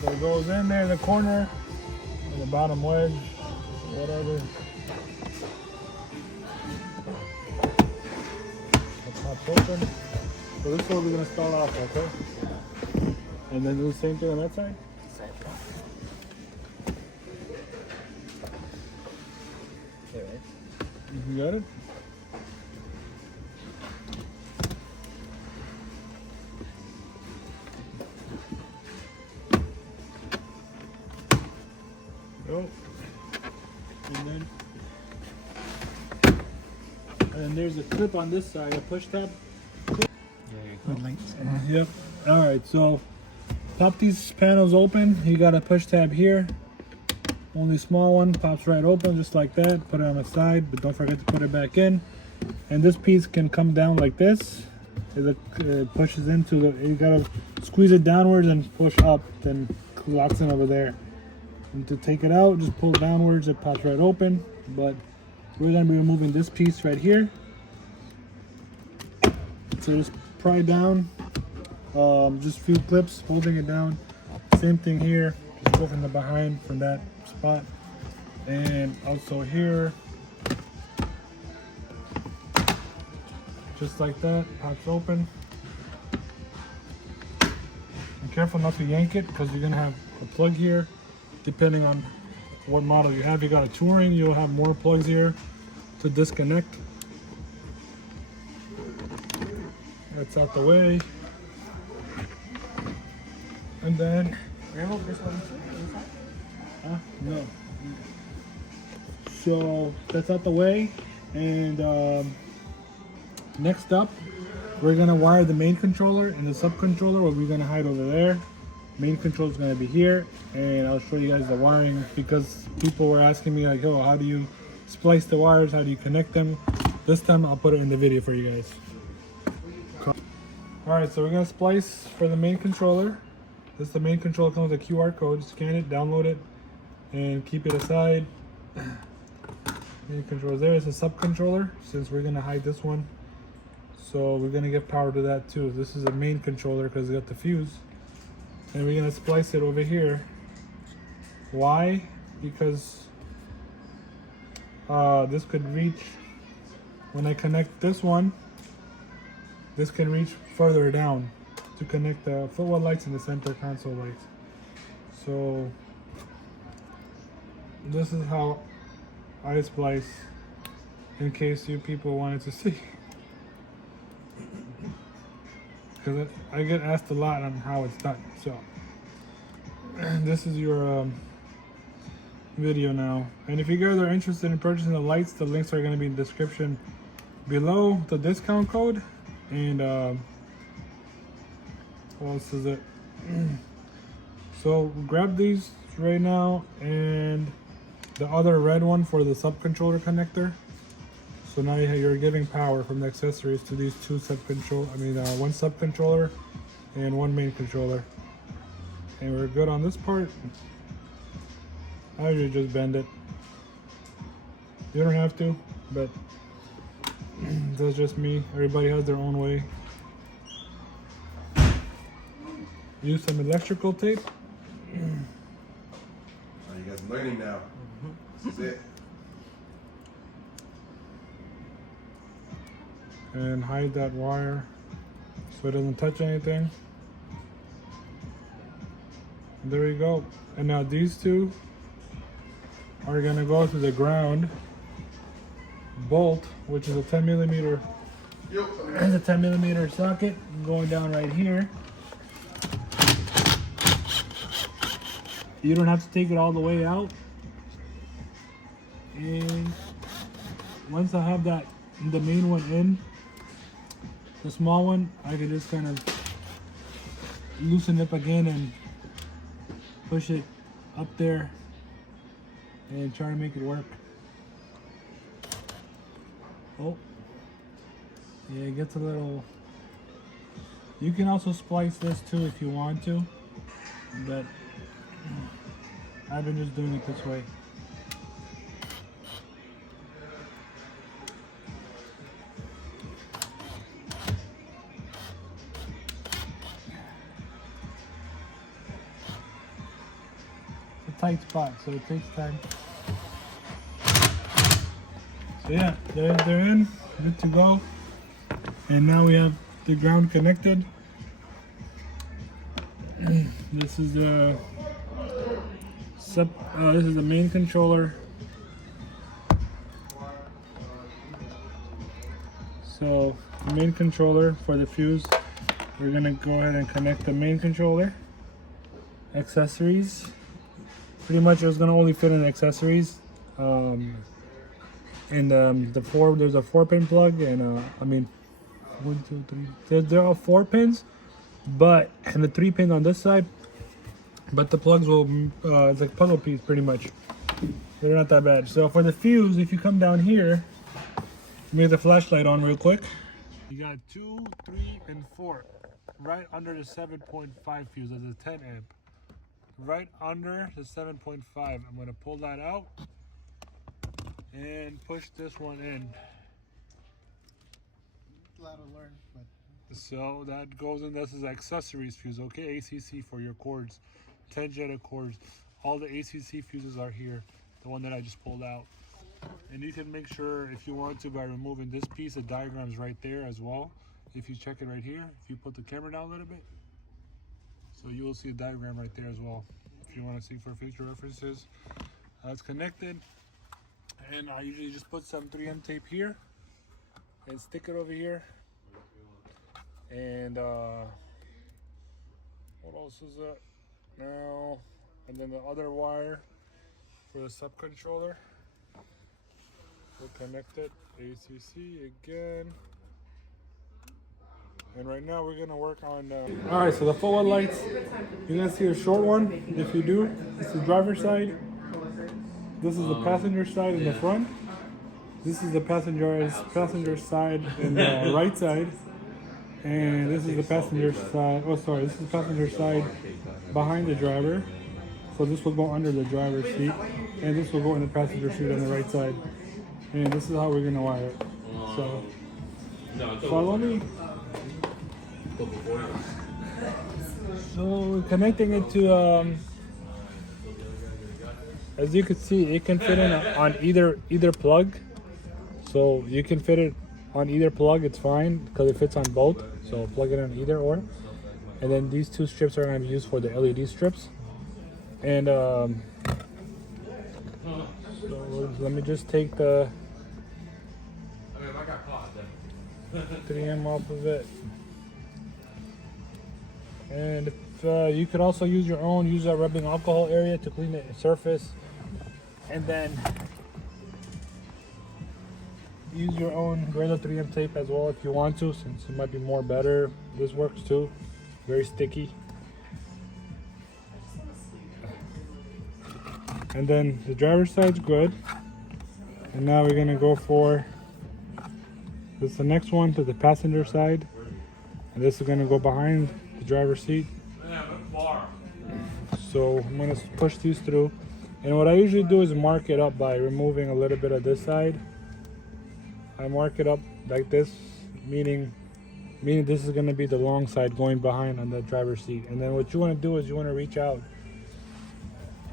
So it goes in there in the corner, in the bottom wedge, whatever. It pops open. So this is what we're gonna start off, okay? And then do the same thing on that side? Same thing. Okay, right? You got it? Go. And then there's a clip on this side, a push tab. Yep. All right, so pop these panels open. You got a push tab here. Only small one, pops right open just like that. Put it on the side, but don't forget to put it back in. And this piece can come down like this. It pushes into the, you gotta squeeze it downwards and push up, then locks in over there. And to take it out, just pull downwards, it pops right open. But we're gonna be removing this piece right here. So just pry down, just a few clips holding it down. Same thing here, just go from the behind from that spot. And also here, just like that, pops open. Be careful not to yank it because you're gonna have a plug here. Depending on what model you have, you got a Touring, you'll have more plugs here to disconnect. That's out the way. And then, Remove this one inside? no. So that's out the way. And next up, we're gonna wire the main controller and the sub controller, what we're gonna hide over there. Main controller is gonna be here, and I'll show you guys the wiring because people were asking me like, oh, how do you splice the wires? How do you connect them? This time I'll put it in the video for you guys. All right, so we're gonna splice for the main controller. This is the main controller, comes with a QR code. Scan it, download it, and keep it aside. Main controller there. It's a sub controller since we're gonna hide this one. So we're gonna give power to that too. This is a main controller because it got the fuse. And we're gonna splice it over here. Why? Because this could reach, when I connect this one, this can reach further down to connect the footwell lights and the center console lights. So this is how I splice in case you people wanted to see. Because I get asked a lot on how it's done. So this is your video now. And if you guys are interested in purchasing the lights, the links are going to be in the description below, the discount code. And what else is it? So grab these right now, and the other red one for the sub controller connector. So now you're giving power from the accessories to these two one sub controller and one main controller. And we're good on this part. I usually just bend it. You don't have to, but that's just me. Everybody has their own way. Use some electrical tape. Oh, you guys are learning now. This is it. And hide that wire so it doesn't touch anything. And there you go. And now these two are gonna go to the ground bolt, which is a 10mm. It's a 10mm socket going down right here. You don't have to take it all the way out. And once I have the main one in, the small one, I can just kind of loosen it up again and push it up there and try to make it work. Oh, yeah, it gets a little. You can also splice this too if you want to, but I've been just doing it this way. tight spot, so it takes time. So yeah, they're in, good to go. And now we have the ground connected. This is the this is the main controller. So the main controller for the fuse, we're gonna go ahead and connect the main controller. Accessories, pretty much it was gonna only fit in accessories. And there's a 4-pin plug, and I mean 1, 2, 3. There are 4 pins, but and the 3 pins on this side. But the plugs will it's like puzzle piece pretty much. They're not that bad. So for the fuse, if you come down here, make the flashlight on real quick. You got 2, 3, and 4 right under the 7.5 fuse. That's a 10 amp. Right under the 7.5. I'm gonna pull that out and push this one in. A lot to learn, but So that goes in. This is accessories fuse, okay? ACC for your cords, 10 Jetta cords. All the ACC fuses are here. The one that I just pulled out. And you can make sure, if you want to, by removing this piece, the diagram's right there as well. If you check it right here, if you put the camera down a little bit, so you will see a diagram right there as well. If you want to see for future references, it's connected. And I usually just put some 3M tape here and stick it over here. And what else is that now? And then the other wire for the sub controller, we'll connect it ACC again. And right now we're gonna work on all right, so the Footwell lights, you're gonna see a short one. If you do, it's the driver's side, this is the passenger side in the front, this is the passenger side in the right side. And this is the passenger side. Oh, sorry. This is the passenger side behind the driver. So this will go under the driver's seat, and this will go in the passenger seat on the right side. And this is how we're gonna wire it. So follow me. So we're connecting it to. As you can see, it can fit in on either plug. So you can fit it on either plug. It's fine because it fits on both. So plug it in either or. And then these 2 strips are going to be used for the LED strips. And so let me just take the 3M off of it. And if you could also use your own, use a rubbing alcohol area to clean the surface. And then use your own regular 3M tape as well if you want to, since it might be more better. This works too, very sticky. And then the driver's side's good. And now we're gonna go for this is the next one to the passenger side. And this is gonna go behind the driver's seat. So I'm gonna push these through. And what I usually do is mark it up by removing a little bit of this side. I mark it up like this, meaning this is going to be the long side going behind on the driver's seat. And then what you want to do is you want to reach out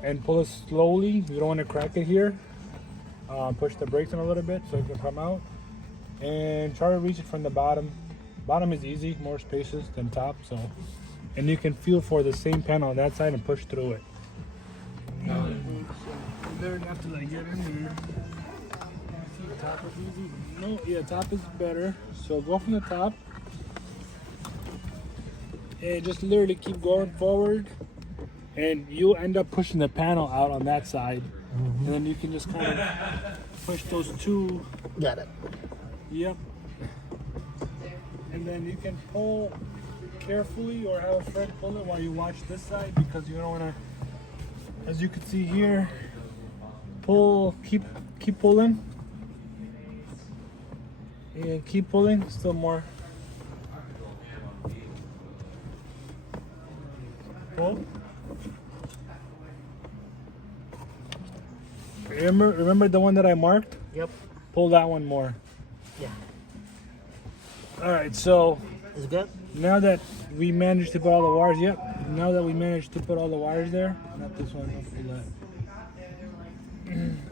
and pull it slowly. You don't want to crack it here. Push the brakes in a little bit so it can come out. And try to reach it from the bottom. Bottom is easy, more spacious than top. So, and you can feel for the same panel on that side and push through it. There you have to like get in there. Top is easy. No, yeah, top is better. So go from the top and just literally keep going forward, and you'll end up pushing the panel out on that side. And then you can just kind of push those 2. got it. Yep. And then you can pull carefully or have a friend pull it while you watch this side, because you don't want to, as you can see here, pull, keep pulling. And keep pulling, still more. Pull. Remember the one that I marked? Yep. Pull that one more. Yeah. Alright, so It's good? Now that we managed to put all the wires, now that we managed to put all the wires there, not this one, not pull that.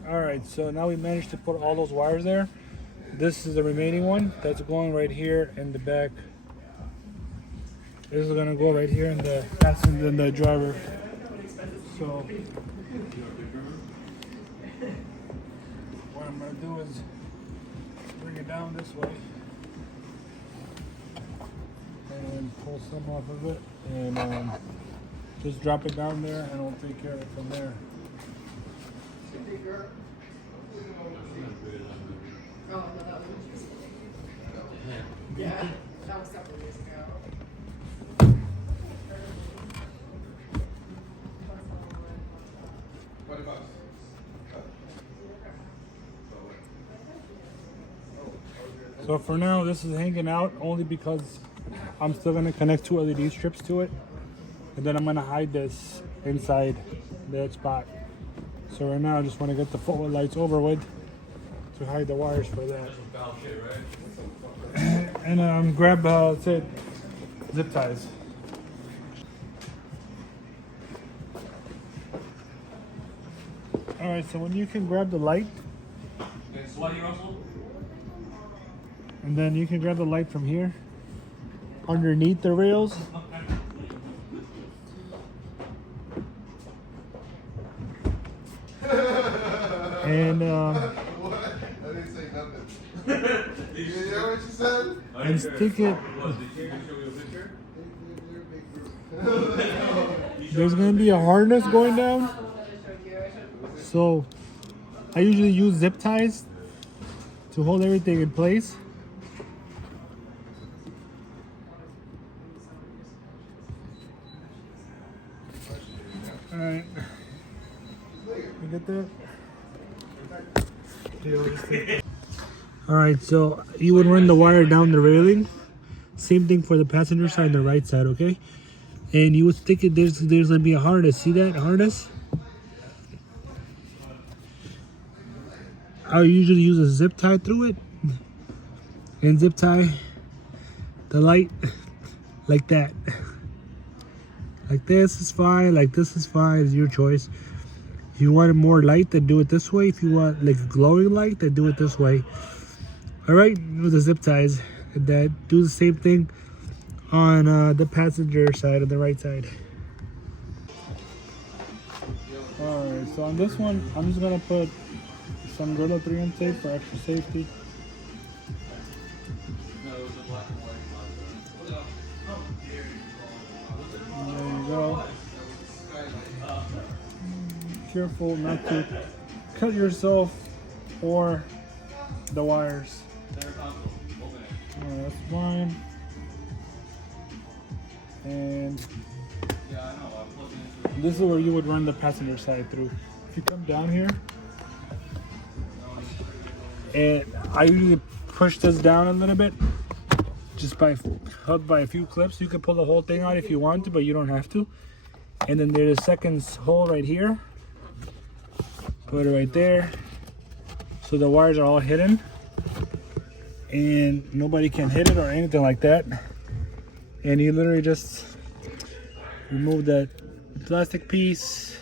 All right, so now we managed to put all those wires there. This is the remaining one that's going right here in the back. This is gonna go right here in the passenger and the driver. So what I'm gonna do is bring it down this way and pull some off of it, and just drop it down there, and we'll take care of it from there. Oh, no, that was yeah, that was several years ago. So for now, this is hanging out only because I'm still gonna connect 2 LED strips to it, and then I'm gonna hide this inside that spot. So right now, I just want to get the Footwell lights over with to hide the wires for that. And grab zip ties. All right, so when you can grab the light, and then you can grab the light from here, underneath the rails. And what? I didn't say nothing. You hear what you said? and stick it. There's gonna be a harness going down, so I usually use zip ties to hold everything in place. All right, you get that? All right, so you would run the wire down the railing. Same thing for the passenger side and the right side, okay? And you would stick it, there's gonna be a harness. See that harness? I usually use a zip tie through it. And zip tie the light like that. Like this is fine, like this is fine, it's your choice. If you want more light, then do it this way. If you want like glowing light, then do it this way. All right, with the zip ties. And then do the same thing on the passenger side, on the right side. All right, so on this one, I'm just gonna put some Gorilla 3M tape for extra safety. There you go. Careful not to cut yourself or the wires. Alright, that's fine. And this is where you would run the passenger side through. If you come down here, and I usually push this down a little bit, just held by a few clips. You can pull the whole thing out if you want to, but you don't have to. And then there's a second hole right here. Put it right there, so the wires are all hidden and nobody can hit it or anything like that. And you literally just remove that plastic piece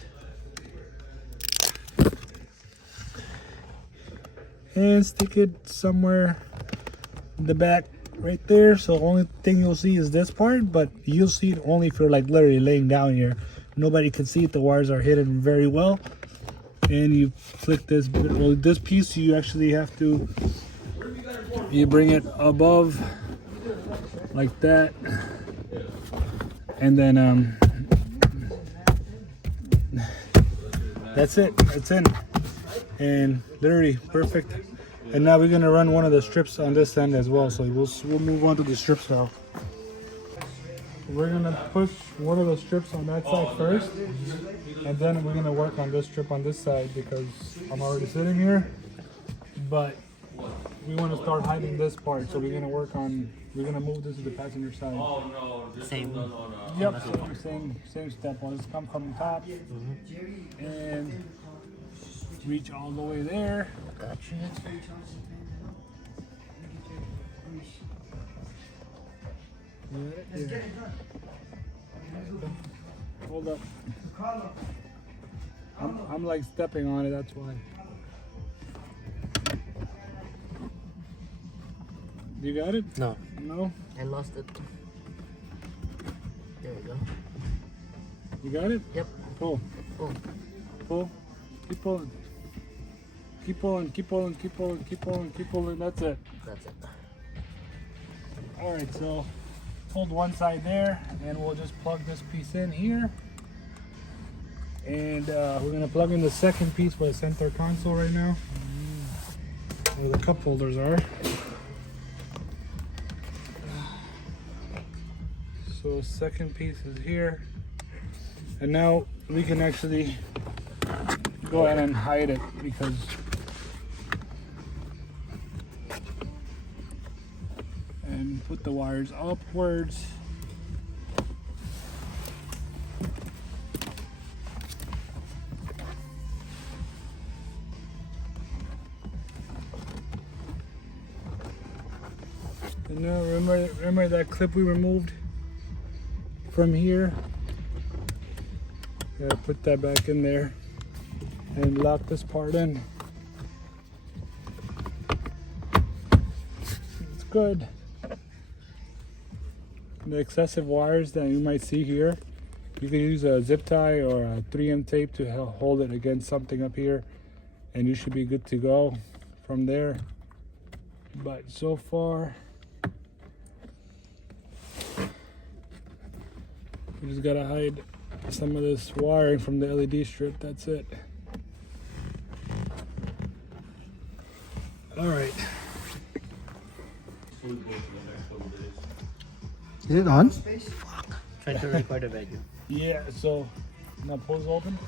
and stick it somewhere in the back right there. So the only thing you'll see is this part, but you'll see it only if you're like literally laying down here. Nobody can see it. The wires are hidden very well. And you flick this, well, this piece you actually have to, you bring it above like that, and then that's it, that's in, and literally perfect. And now we're gonna run one of the strips on this end as well, so we'll move on to the strips now. We're gonna push one of the strips on that side first, and then we're gonna work on this strip on this side because I'm already sitting here. But we want to start hiding this part, so we're gonna move this to the passenger side. Same. Yep, same step. I'll just come from the top and reach all the way there. Gotcha. Let's get it done. Hold up. I'm like stepping on it, that's why. You got it? No. No? I lost it. There we go. You got it? Yep. Pull. Oh. Pull. Keep pulling. Keep pulling, keep pulling, keep pulling, keep pulling, keep pulling. That's it. That's it. Alright, so hold one side there and we'll just plug this piece in here. And we're gonna plug in the second piece for the center console right now. Where the cup holders are. So second piece is here. And now we can actually go ahead and hide it because and put the wires upwards. And now remember that clip we removed from here? Gotta put that back in there and lock this part in. It's good. The excessive wires that you might see here, you can use a zip tie or a 3M tape to hold it against something up here, and you should be good to go from there. But so far, we just gotta hide some of this wiring from the LED strip. That's it. All right. Is it on? Try to record a video. Yeah, so now pulls open.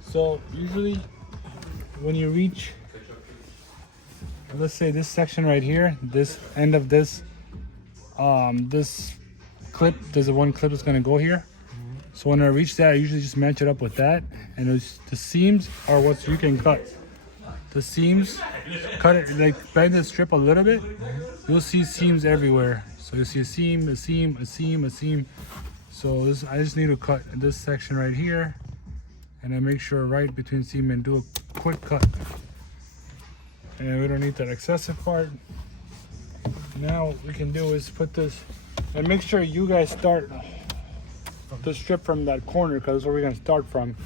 So usually when you reach, let's say this section right here, this end of this this clip, there's a one clip that's gonna go here. So when I reach that, I usually just match it up with that, and the seams are what you can cut. The seams, cut it, like bend the strip a little bit, you'll see seams everywhere. So you'll see a seam, a seam, a seam, a seam. So this, I just need to cut this section right here, and then make sure right between seam and do a quick cut. And we don't need that excessive part. Now what we can do is put this, and make sure you guys start the strip from that corner, because that's where we're gonna start from,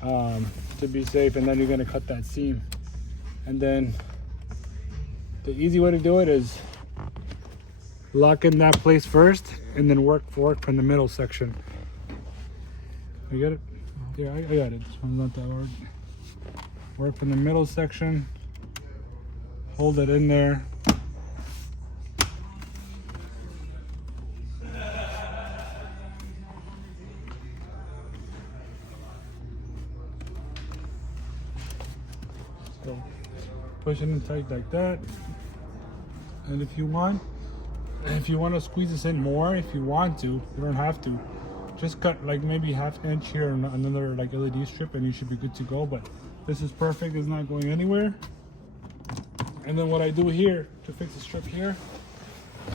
to be safe. And then you're gonna cut that seam. And then the easy way to do it is lock in that place first, and then work from the middle section. You get it? Yeah, I got it. This one's not that hard. Work from the middle section. Hold it in there. So push it in tight like that. And if you want to squeeze this in more, if you want to, you don't have to. Just cut like maybe ½ inch here and another like LED strip, and you should be good to go. But this is perfect, it's not going anywhere. And then what I do here to fix the strip here,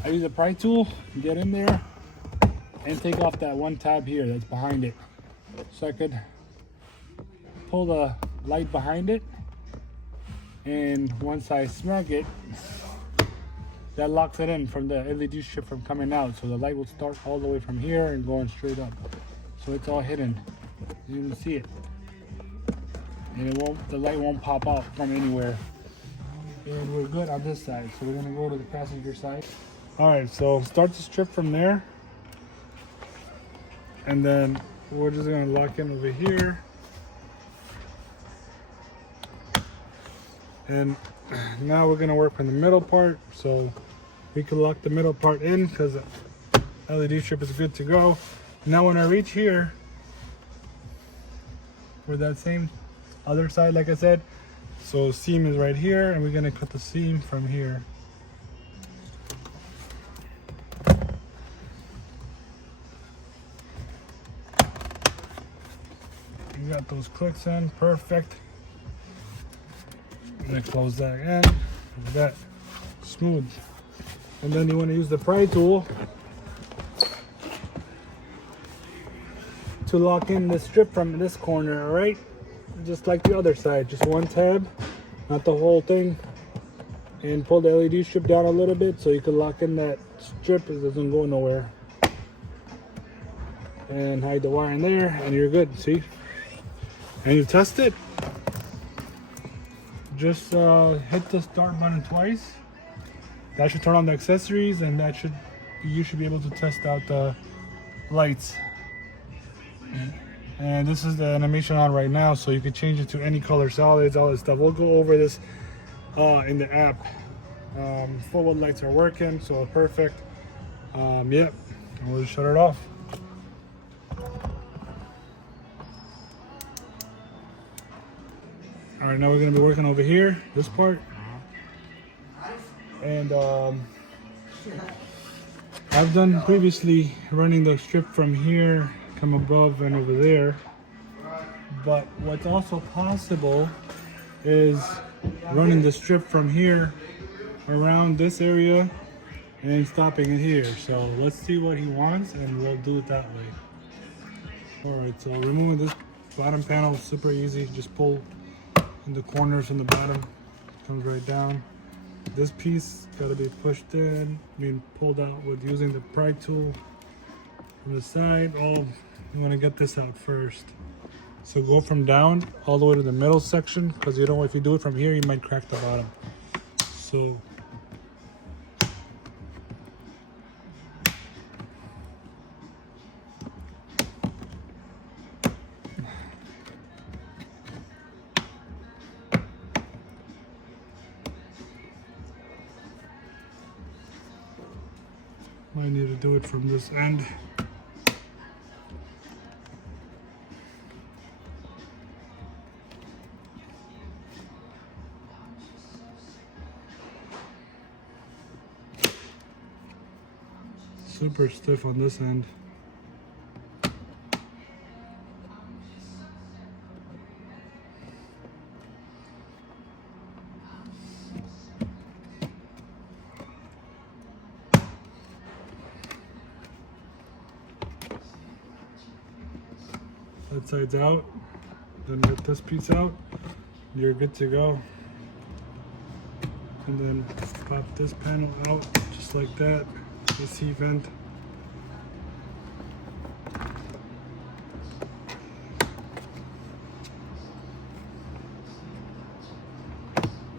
I use a pry tool, get in there and take off that one tab here that's behind it. So I could pull the light behind it, and once I smack it, that locks it in from the LED strip from coming out. So the light will start all the way from here and going straight up. So it's all hidden. You can see it. And the light won't pop out from anywhere. And we're good on this side. So we're gonna go to the passenger side. All right, so start the strip from there. And then we're just gonna lock in over here. And now we're gonna work from the middle part. So we can lock the middle part in because the LED strip is good to go. Now when I reach here, for that same other side, like I said, so seam is right here, and we're gonna cut the seam from here. You got those clicks in, perfect. I'm gonna close that again. Look at that, smooth. And then you want to use the pry tool to lock in the strip from this corner, all right? Just like the other side, just one tab, not the whole thing. And pull the LED strip down a little bit so you can lock in that strip. It doesn't go nowhere. And hide the wire in there and you're good, see? And you test it. Just hit the start button twice. That should turn on the accessories and you should be able to test out the lights. And this is the animation on right now, so you can change it to any color solids, all that stuff. We'll go over this in the app. Footwell lights are working, so perfect. Yep, and we'll just shut it off. All right, now we're gonna be working over here, this part. And I've done previously running the strip from here, come above and over there. But what's also possible is running the strip from here around this area and stopping it here. So let's see what he wants and we'll do it that way. All right, so removing this bottom panel is super easy. Just pull in the corners from the bottom, comes right down. This piece got to be pushed in, pulled out with using the pry tool from the side. Oh, you want to get this out first. So go from down all the way to the middle section, because you know if you do it from here, you might crack the bottom. So I need to do it from this end. Super stiff on this end. That side's out, then get this piece out, you're good to go. And then pop this panel out just like that, the C vent.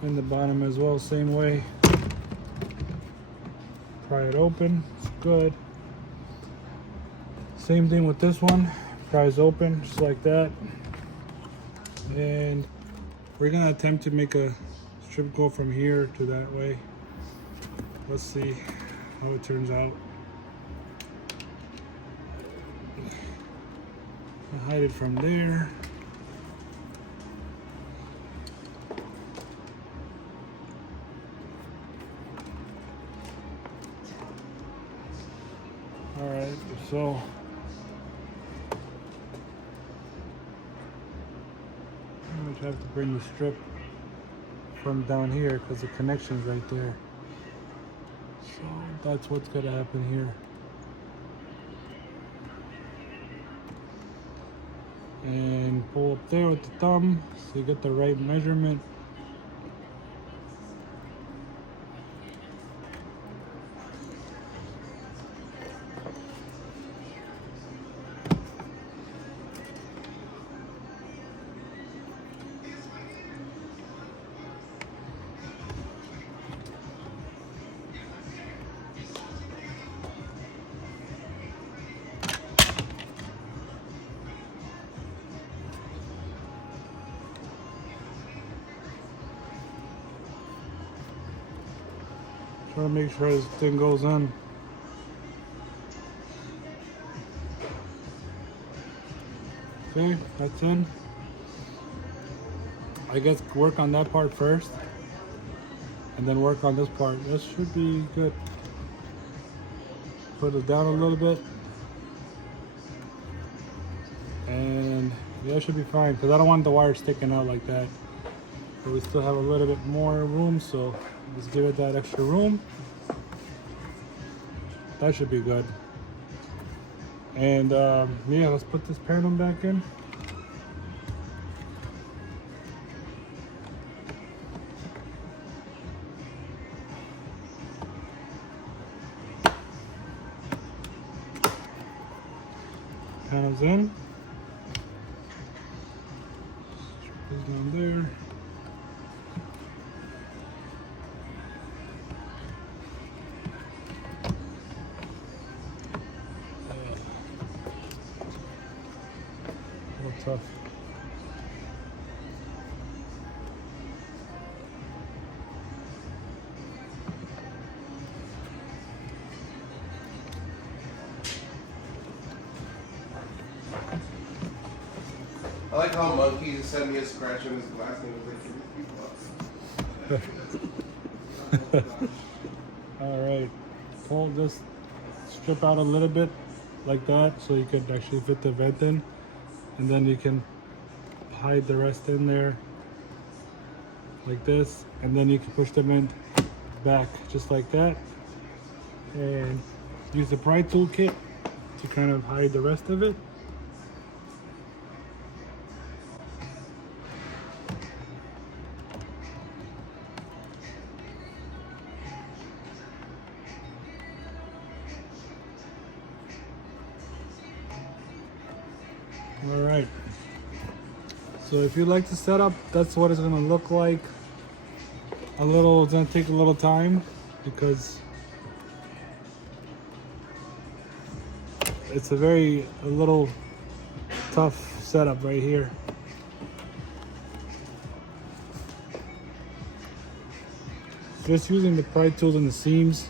And the bottom as well, same way. Pry it open, it's good. Same thing with this one. Pries open just like that, and we're gonna attempt to make a strip go from here to that way. Let's see how it turns out. I'll hide it from there. All right, so I have to bring the strip from down here because the connection's right there. So that's what's gonna happen here. And pull up there with the thumb so you get the right measurement. Try to make sure this thing goes in. Okay, that's in. I guess work on that part first and then work on this part. This should be good. Put it down a little bit. And yeah, it should be fine because I don't want the wire sticking out like that. But we still have a little bit more room, so let's give it that extra room. that should be good. And yeah, let's put this panel back in. Panels in. Strip this down there. A little tough. I like how Monkey just sent me a scratch on his glass and it was like, $50. All right, pull this strip out a little bit like that so you could actually fit the vent in, and then you can hide the rest in there like this, and then you can push the vent back just like that and use the pry tool kit to kind of hide the rest of it. All right, so if you like the setup, that's what it's gonna look like. It's gonna take a little time because it's a little tough setup right here. Just using the pry tools in the seams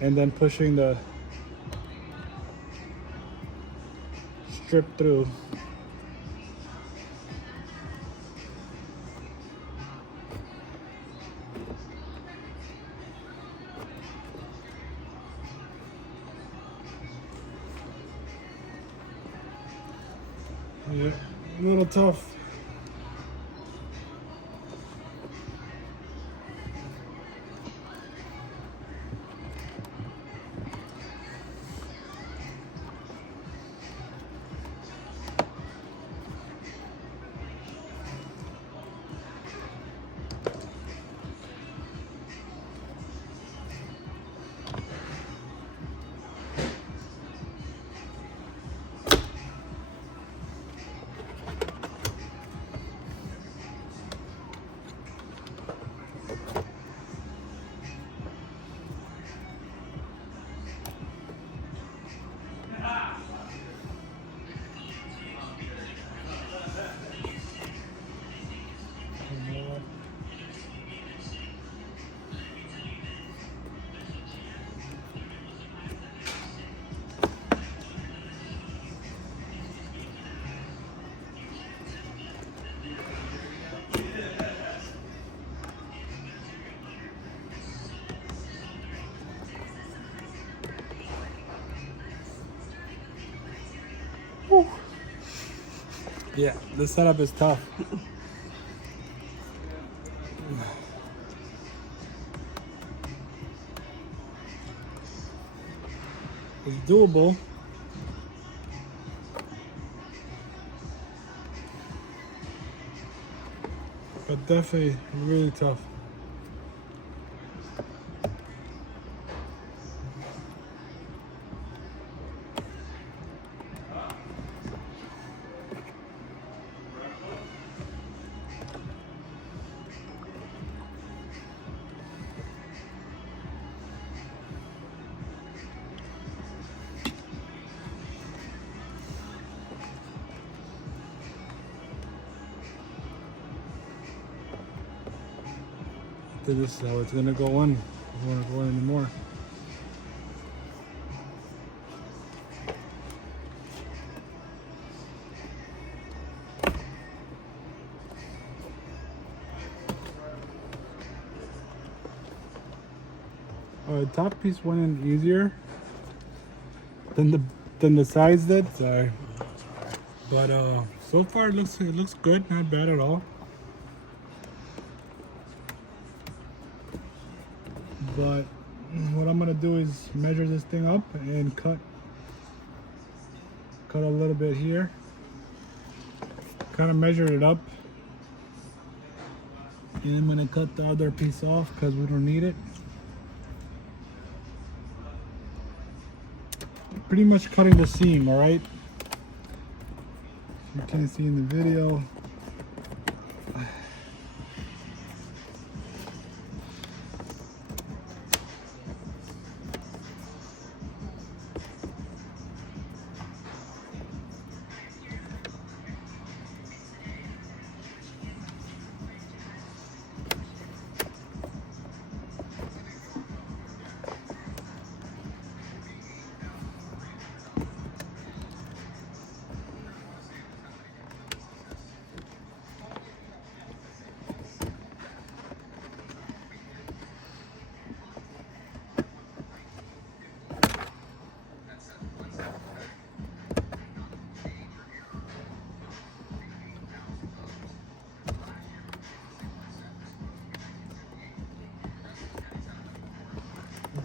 and then pushing the strip through. Yeah, a little tough. Whew. Yeah, this setup is tough. It's doable, but definitely really tough. This is how it's gonna go on. I don't want to go on anymore. The top piece went in easier than the sides did. Sorry, but so far it looks good, not bad at all. But what I'm gonna do is measure this thing up and cut a little bit here. Kind of measure it up. And I'm gonna cut the other piece off because we don't need it. Pretty much cutting the seam, all right? You can see in the video.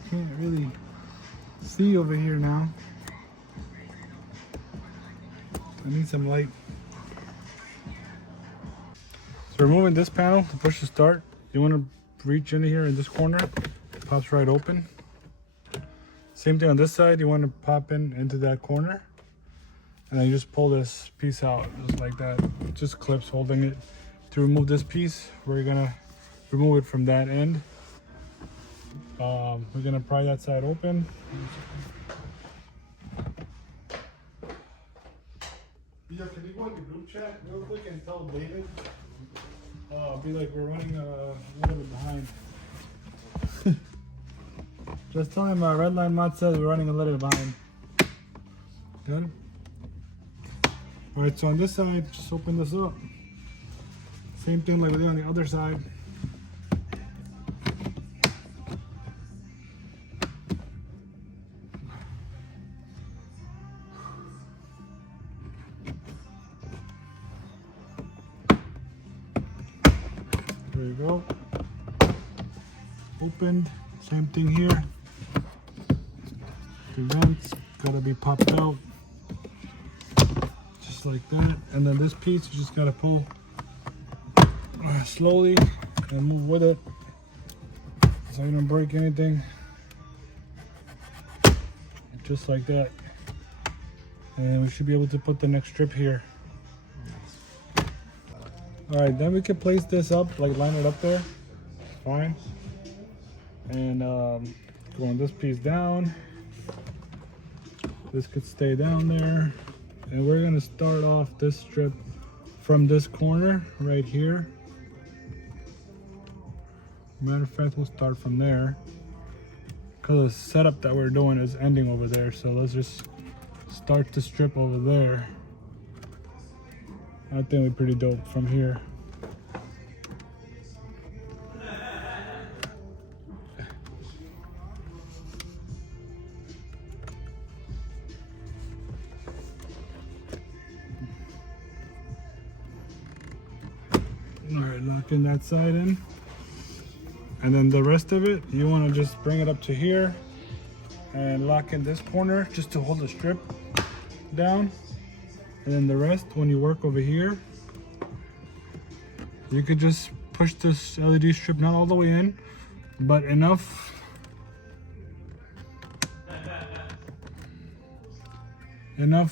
Can't really see over here now. I need some light. So removing this panel to push the start, you want to reach in here in this corner. It pops right open. Same thing on this side, you want to pop into that corner. And then you just pull this piece out just like that. Just clips holding it. To remove this piece, we're gonna remove it from that end. We're gonna pry that side open. Yeah, can you go in the group chat real quick and tell David? Be like, we're running a little bit behind. Just tell him RedLineMods says we're running a little bit behind. Got it? Alright, so on this side, just open this up. Same thing like we did on the other side. There you go. Opened. Same thing here. The vents gotta be popped out. Just like that. And then this piece you just gotta pull slowly and move with it so you don't break anything. Just like that. And we should be able to put the next strip here. Alright, then we can place this up, like line it up there. Fine. And going this piece down. This could stay down there. And we're gonna start off this strip from this corner right here. Matter of fact, we'll start from there. Because the setup that we're doing is ending over there. So let's just start the strip over there. I think we're pretty dope from here. Alright, locking that side in. And then the rest of it, you want to just bring it up to here and lock in this corner just to hold the strip down. And then the rest, when you work over here, you could just push this LED strip not all the way in, but enough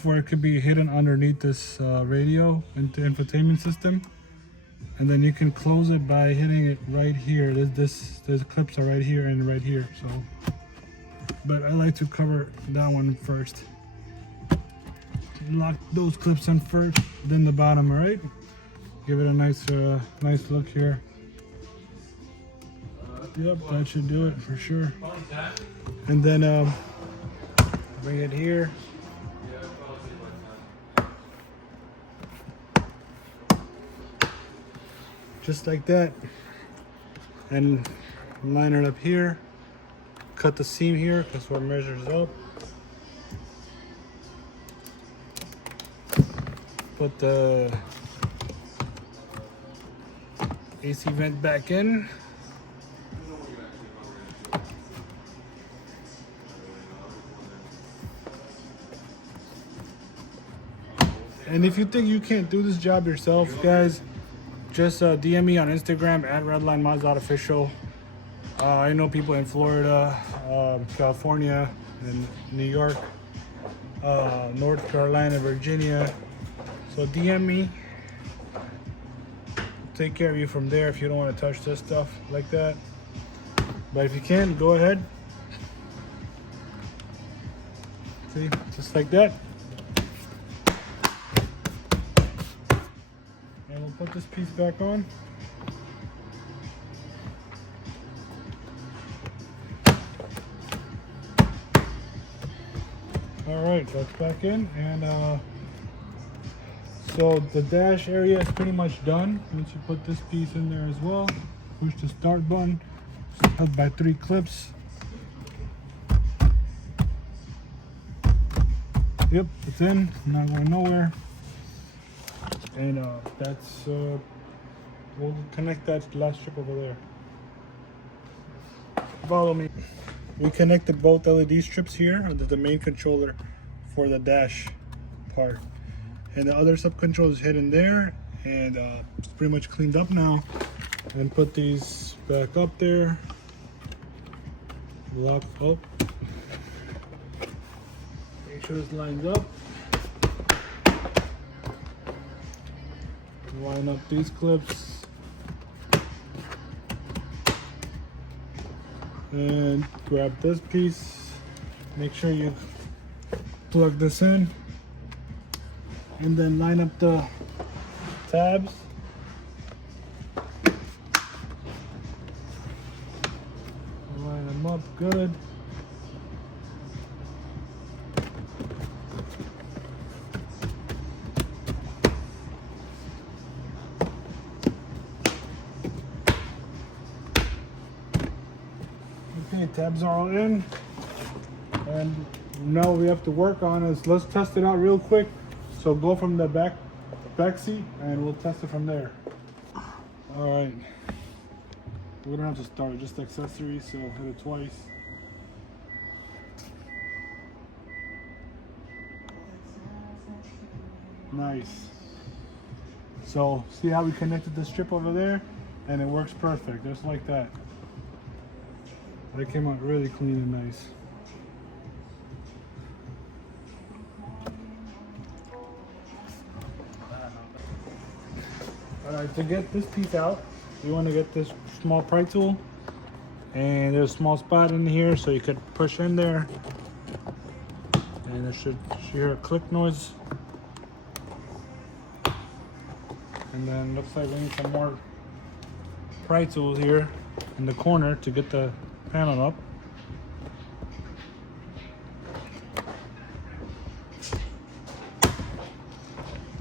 where it could be hidden underneath this radio and the infotainment system. And then you can close it by hitting it right here. There's clips are right here and right here. So, but I like to cover that one first. Lock those clips in first, then the bottom. All right. Give it a nice look here. Yep, that should do it for sure. And then bring it here. Just like that. And line it up here. Cut the seam here because what measures up. Put the AC vent back in. And if you think you can't do this job yourself, guys, just DM me on Instagram at RedLineMods.official. I know people in Florida, California, and New York, North Carolina, Virginia. So DM me. Take care of you from there if you don't want to touch this stuff like that. But if you can, go ahead. See, just like that. And we'll put this piece back on. All right, that's back in, and so the dash area is pretty much done. Once you put this piece in there as well, push the start button, it's held by 3 clips. Yep, it's in, not going nowhere. And that's, we'll connect that last strip over there. Follow me. We connected both LED strips here under the main controller for the dash part. And the other sub control is hidden there, and it's pretty much cleaned up now. And put these back up there. Lock up. Make sure this lines up. Line up these clips. And grab this piece. Make sure you plug this in. And then line up the tabs. Line them up good. Okay, tabs are all in. And now what we have to work on is, let's test it out real quick. So go from the back seat and we'll test it from there. All right, we don't have to start with just accessories, so hit it twice. Nice. So see how we connected the strip over there, and it works perfect, just like that. It came out really clean and nice. Alright, to get this piece out, you want to get this small pry tool, and there's a small spot in here so you could push in there, and it should hear a click noise. And then looks like we need some more pry tools here in the corner to get the panel up.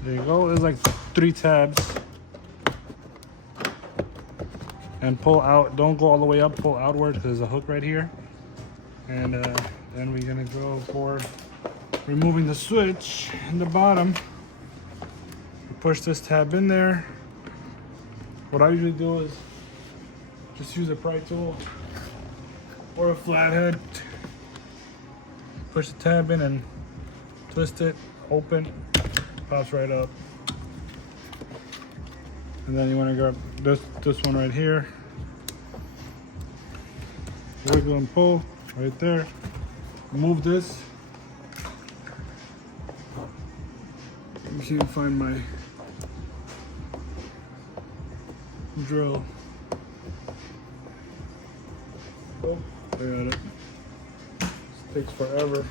There you go, there's like 3 tabs. And pull out, don't go all the way up, pull outward, because there's a hook right here. And then we're gonna go for removing the switch in the bottom. Push this tab in there. What I usually do is just use a pry tool or a flathead. Push the tab in and twist it, open, pops right up. And then you want to grab this one right here. Wiggle and pull right there. Move this. Let me see if I can find my drill. Oh, I got it. This takes forever.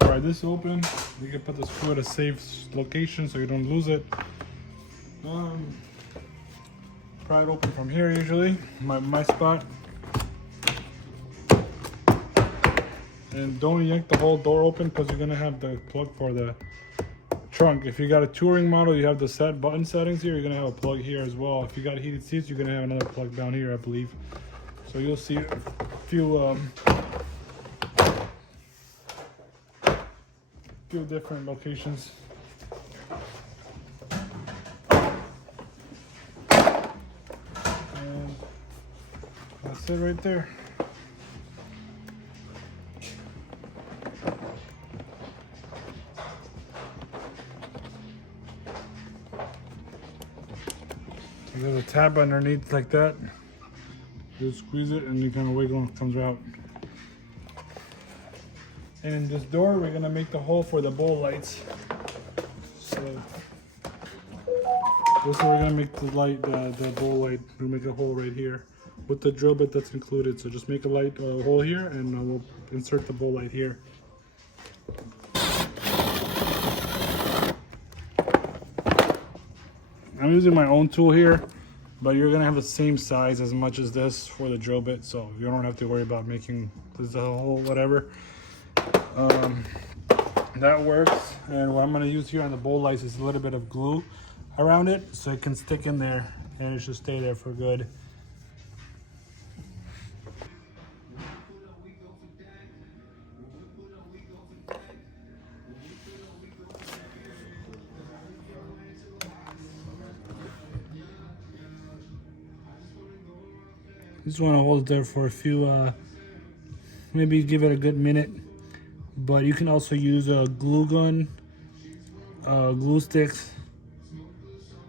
Pry this open. You can put the screw at a safe location so you don't lose it. Pry it open from here usually, my spot. And don't yank the whole door open because you're gonna have the plug for the trunk. If you got a touring model, you have the set button settings here, you're gonna have a plug here as well. If you got heated seats, you're gonna have another plug down here, I believe. So you'll see a few few different locations. And that's it right there. There's a tab underneath like that. Just squeeze it and you kind of wiggle and it comes out. And in this door, we're gonna make the hole for the bowl lights. So this is where we're gonna make the light, the bowl light. We'll make a hole right here with the drill bit that's included. So just make a light hole here, and we'll insert the bowl light here. I'm using my own tool here, but you're gonna have the same size as much as this for the drill bit, so you don't have to worry about making this a hole, whatever. That works. And what I'm gonna use here on the bowl lights is a little bit of glue around it, so it can stick in there and it should stay there for good. Just want to hold it there for a few, maybe give it a good minute. But you can also use a glue gun, glue sticks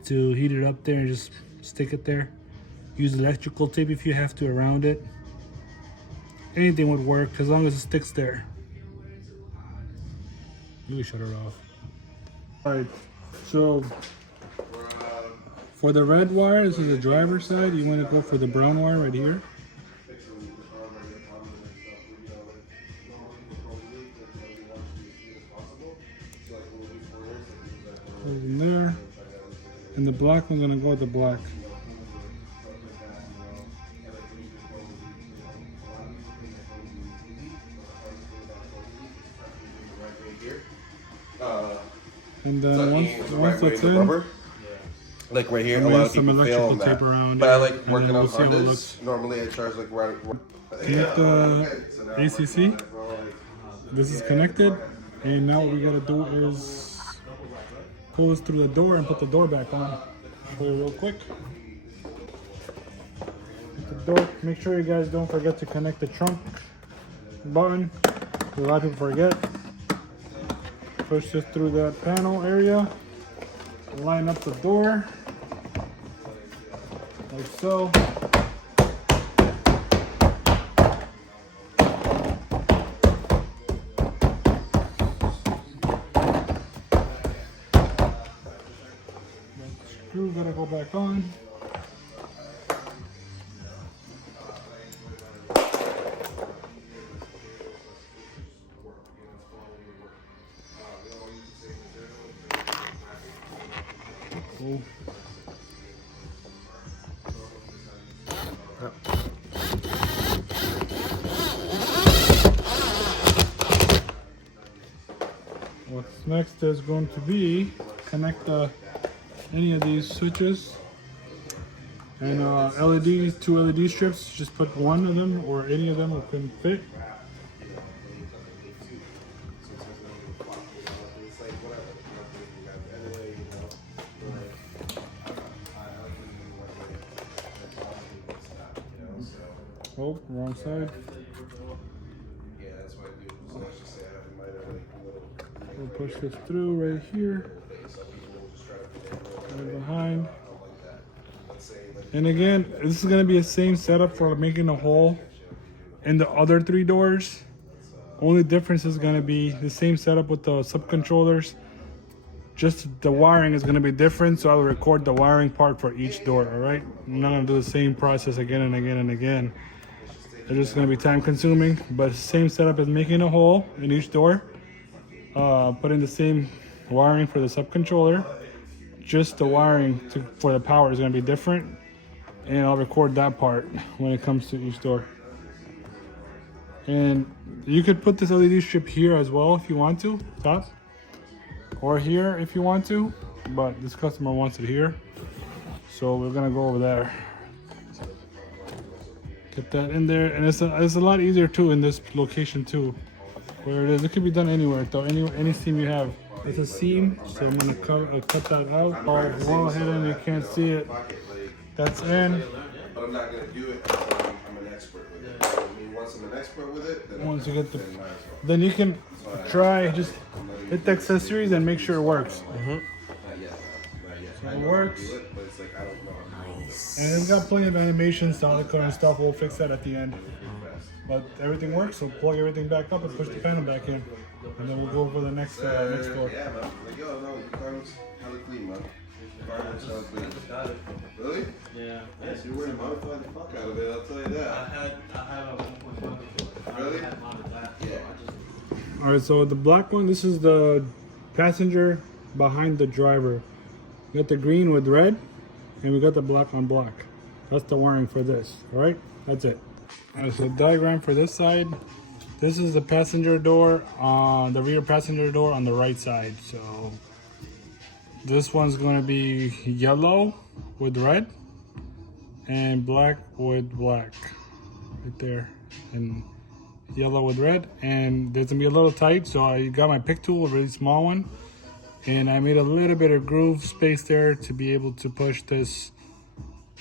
to heat it up there and just stick it there. Use electrical tape if you have to around it. Anything would work as long as it sticks there. Really shut it off. Alright, so for the red wire, this is the driver's side. You want to go for the brown wire right here. Goes in there, and the black one's gonna go with the black. And then once that's in, like right here, a I lot made of some people fail electrical on tape that. around But I it, like and working then on we'll see how it Hondas. looks. Normally I charge like right. Connect the ACC. This is connected, and now what we gotta do is pull this through the door and put the door back on. Show you real quick. Put the door. Make sure you guys don't forget to connect the trunk button. A lot of people forget. Push this through that panel area. Line up the door like so. Screw gotta go back on. Cool. What's next is going to be connect any of these switches and LEDs, 2 LED strips. Just put one of them or any of them will can fit. Oh, wrong side. We'll push this through right here, right behind. And again, this is going to be the same setup for making a hole in the other 3 doors. Only difference is going to be the same setup with the subcontrollers. Just the wiring is going to be different, so I'll record the wiring part for each door, all right? I'm not going to do the same process again and again and again. It's just going to be time consuming, but same setup as making a hole in each door. Putting the same wiring for the subcontroller. Just the wiring for the power is going to be different, and I'll record that part when it comes to each door. And you could put this LED strip here as well if you want to, top, or here if you want to, but this customer wants it here, so we're gonna go over there. Get that in there, and it's a lot easier too in this location too. where it is. It could be done anywhere though, any seam you have. It's a seam, so I'm gonna cut that out. I'll go ahead and you can't see it. That's in. But I'm not gonna do it until I'm an expert with it. I mean, once I'm an expert with it, then Once you get the, then might as well. then you can try just hit the accessories and make sure it works. Not yet. So I it know works. how to do it, but it's like I don't know how to do it. And it's got plenty of animation, solid color and stuff. We'll fix that at the end. But everything works, so plug everything back up and push the panel back in. And then we'll go for the next floor. Yeah, man. Like, yo, no, your car's hella clean, man. Your car looks hella clean. Really? Yeah. Yes, you're wearing modify the fuck out of it, I'll tell you that. I have a 1.1 before. Really? I had modded that. Yeah. Alright, so the black one, this is the passenger behind the driver. We got the green with red, and we got the black on black. That's the wiring for this, alright? That's it. Alright, so diagram for this side. This is the passenger door, the rear passenger door on the right side. So this one's going to be yellow with red and black with black right there, and yellow with red. And there's gonna be a little tight, so I got my pick tool, a really small one, and I made a little bit of groove space there to be able to push this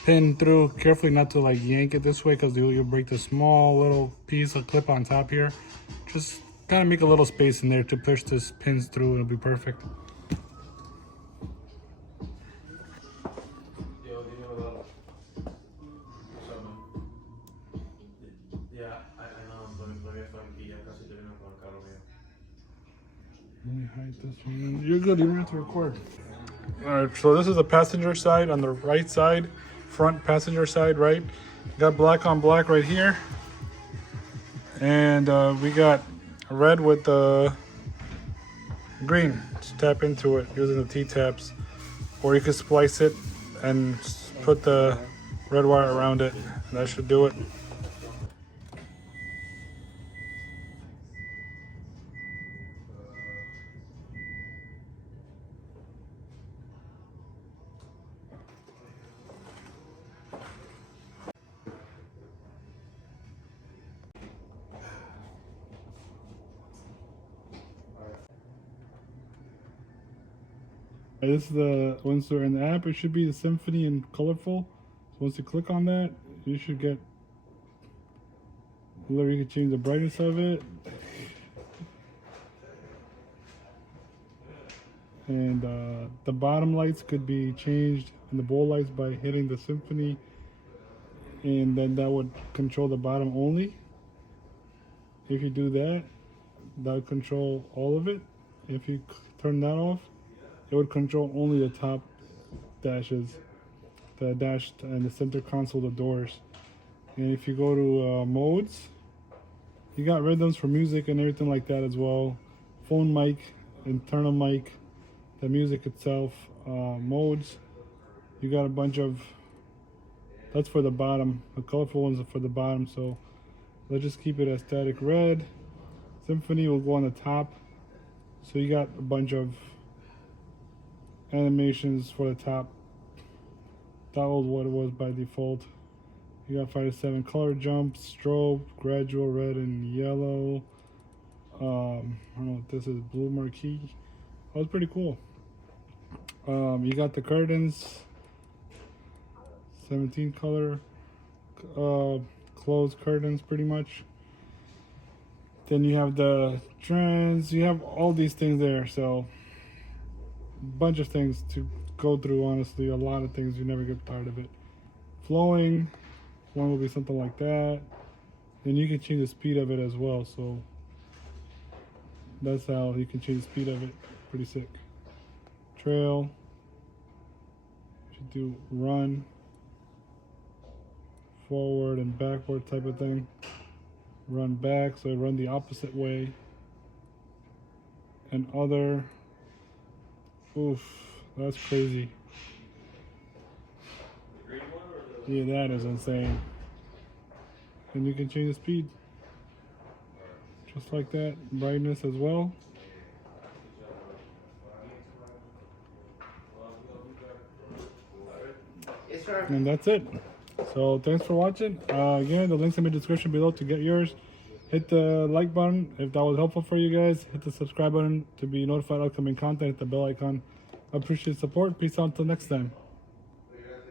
pin through carefully, not to like yank it this way, because you'll break the small little piece of clip on top here. Just kind of make a little space in there to push this pins through. It'll be perfect. Let me hide this one. You're good, you don't have to record. Alright, so this is the passenger side on the right side, front passenger side, right? Got black on black right here. And we got red with the green. Just tap into it using the T-taps. Or you can splice it and put the red wire around it. And that should do it. This is the, once you're in the app, it should be the symphony and colorful. So once you click on that, you should get, literally you can change the brightness of it. And the bottom lights could be changed, and the bowl lights by hitting the symphony. And then that would control the bottom only. If you do that, that would control all of it. If you turn that off, it would control only the top dashes, the dash and the center console, the doors. And if you go to modes, you got rhythms for music and everything like that as well. Phone mic, internal mic, the music itself, modes. You got a bunch of, that's for the bottom. The colorful ones are for the bottom, so let's just keep it as static red. Symphony will go on the top. So you got a bunch of animations for the top. That was what it was by default. You got 5 to 7 color jumps, strobe, gradual, red and yellow. I don't know what this is, blue marquee. That was pretty cool. You got the curtains, 17 color closed curtains pretty much. Then you have the trends, you have all these things there, so bunch of things to go through, honestly. A lot of things, you never get tired of it. Flowing, one will be something like that. And you can change the speed of it as well, so that's how you can change the speed of it. Pretty sick. Trail, should do run, forward and backward type of thing. Run back, so run the opposite way. And other, oof, that's crazy. Yeah, that is insane. And you can change the speed. Just like that. Brightness as well. And that's it. So thanks for watching. Again, the links in the description below to get yours. Hit the like button if that was helpful for you guys. Hit the subscribe button to be notified of upcoming content. Hit the bell icon. I appreciate the support. Peace out until next time.